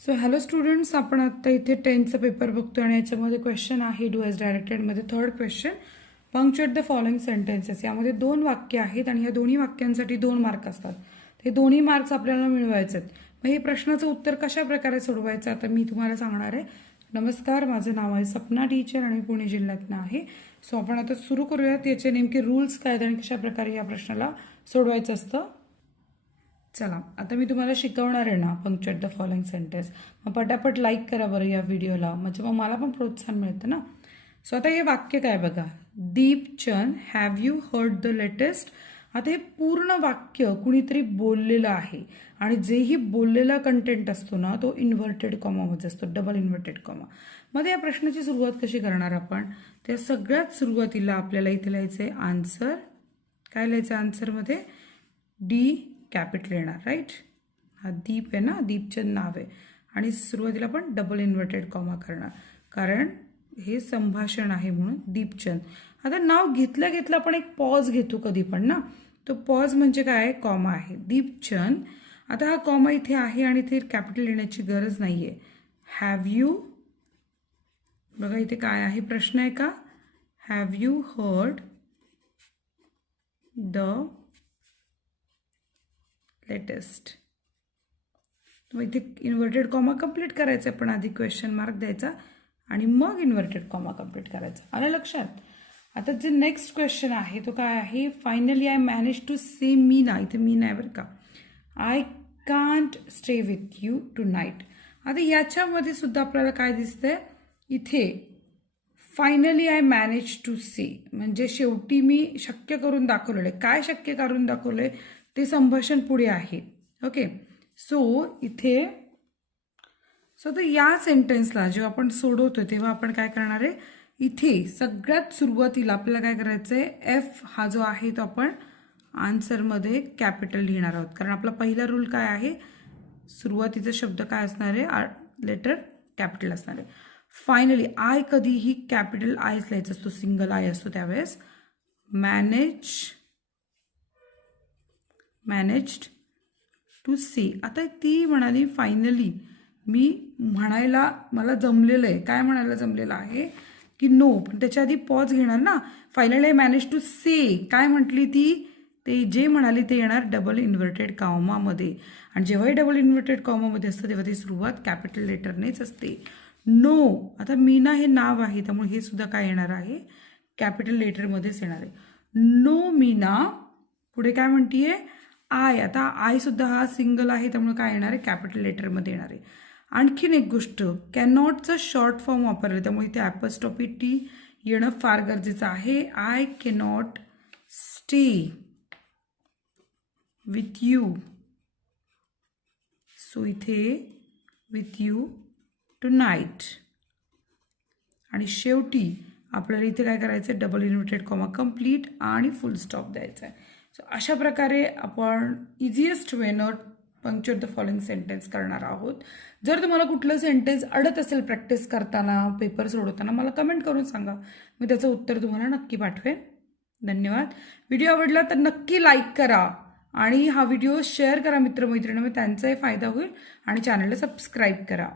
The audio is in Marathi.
सो हॅलो स्टुडंट्स, आपण आता इथे 10चा पेपर बघतो आणि याच्यामध्ये क्वेश्चन आहे डू एज डायरेक्टेडमध्ये third question punctuate the following sentences. यामध्ये 2 वाक्य आहेत आणि या दोन्ही वाक्यांसाठी 2 मार्क असतात. ते दोन्ही मार्क्स आपल्याला मिळवायचे आहेत. मग हे प्रश्नाचं उत्तर कशा प्रकारे सोडवायचं आता मी तुम्हाला सांगणार आहे. नमस्कार, माझं नाव आहे सपना टीचर आणि पुणे जिल्ह्यातनं आहे. सो आपण आता सुरू करूयात. याचे नेमके रूल्स काय आणि कशा प्रकारे या प्रश्नाला सोडवायचं असतं. चला, आता मी तुम्हाला शिकवणार आहे ना पंक्च्युएट द फॉलोइंग सेंटेन्स. मग पटापट लाईक करा बरं या व्हिडिओला, म्हणजे मग मला पण प्रोत्साहन मिळतं ना. सो आता हे वाक्य काय बघा, Deepchand have you heard the latest. आता हे पूर्ण वाक्य कुणीतरी बोललेलं आहे आणि जेही बोललेला कंटेंट असतो ना तो इन्व्हर्टेड कॉमामध्ये असतो, डबल इन्व्हर्टेड कॉमा. मध्ये या प्रश्नाची सुरुवात कशी करणार आपण, त्या सगळ्यात सुरुवातीला आपल्याला इथे लिहायचंय आन्सर. काय लिहायचं आन्सरमध्ये, डी कॅपिटल येणार, राईट. हा दीप आहे ना, दीपचंद नाव आहे आणि सुरुवातीला आपण डबल इन्व्हर्टेड कॉमा करणार कारण हे संभाषण आहे म्हणून दीपचंद. आता नाव घेतल्या घेतलं आपण एक पॉज घेतो कधी पण ना, तो पॉज म्हणजे काय, कॉमा आहे दीपचंद. आता हा कॉमा इथे आहे आणि इथे कॅपिटल लिहिण्याची गरज नाहीये. हॅव यू, बघा इथे काय आहे, प्रश्न आहे का, have you heard the latest. मग इथे इन्व्हर्टेड कॉमा कंप्लीट करायचं, पण आधी क्वेश्चन मार्क द्यायचा आणि मग इन्व्हर्टेड कॉमा कंप्लीट करायचा. आलं लक्षात. आता जे नेक्स्ट क्वेश्चन आहे तो काय आहे, finally I manage to say Meena. इथे मीना आहे बरं का. I can't stay with you tonight. आता याच्यामध्ये सुद्धा आपल्याला काय दिसतंय, इथे finally I manage to say म्हणजे शेवटी मी शक्य करून दाखवलेलं आहे. काय शक्य करून दाखवलंय ते संभाषण पुढे आहे. ओके, सो इथे तर या सेंटेन्सला जेव्हा आपण सोडवतो तेव्हा आपण काय करणार आहे, इथे सगळ्यात सुरुवातीला आपल्याला काय करायचं आहे, एफ हा जो आहे तो आपण आन्सरमध्ये कॅपिटल लिहिणार आहोत. कारण आपला पहिला रूल काय आहे, सुरुवातीचा शब्द काय असणार आहे, लेटर कॅपिटल असणार आहे. फायनली आय कधीही कॅपिटल आयच लिहायचा असतो, सिंगल आय असतो त्यावेळेस. Managed to see. आता ती म्हणाली फायनली मी म्हणायला मला जमलेलं आहे. काय म्हणायला जमलेलं आहे की नो, पण त्याच्या आधी पॉज घेणार ना. फायनली आय मॅनेज टू से, काय म्हटली ती, ते जे म्हणाली ते येणार डबल इन्व्हर्टेड कॉमामध्ये. आणि जेव्हाही डबल इन्व्हर्टेड कॉमामध्ये असतं तेव्हा ती सुरुवात कॅपिटल लेटरनेच असते. नो, आता मीना हे नाव आहे त्यामुळे हे सुद्धा काय येणार आहे, कॅपिटल लेटरमध्येच येणार आहे. नो मीना, पुढे काय म्हणतीये, आय. आता आय सुद्धा हा सिंगल आहे त्यामुळे काय येणार आहे, कॅपिटल लेटरमध्ये येणार आहे. आणखीन एक गोष्ट, कॅनॉटचा शॉर्ट फॉर्म वापरला त्यामुळे इथे ॲपॉस्ट्रॉफी टी येणं फार गरजेचं आहे. I cannot stay with you, so इथे विथ यू टू नाईट. आणि शेवटी आपल्याला इथे काय करायचं आहे, डबल इन्व्हर्टेड कॉमा कंप्लीट आणि फुल स्टॉप द्यायचा आहे. सो अशा प्रकारे आपण इझिएस्ट वेनं पंक्च्युएट द फॉलोइंग सेंटेन्स करणार आहोत. जर तुम्हाला कुठलं सेंटेन्स अडत असेल प्रॅक्टिस करताना, पेपर सोडवताना, मला कमेंट करून सांगा, मी त्याचं उत्तर तुम्हाला नक्की पाठवेन. धन्यवाद. व्हिडिओ आवडला तर नक्की लाईक करा आणि हा व्हिडिओ शेअर करा मित्रमैत्रिणींना, त्यांचाही फायदा होईल आणि चॅनलला सबस्क्राईब करा.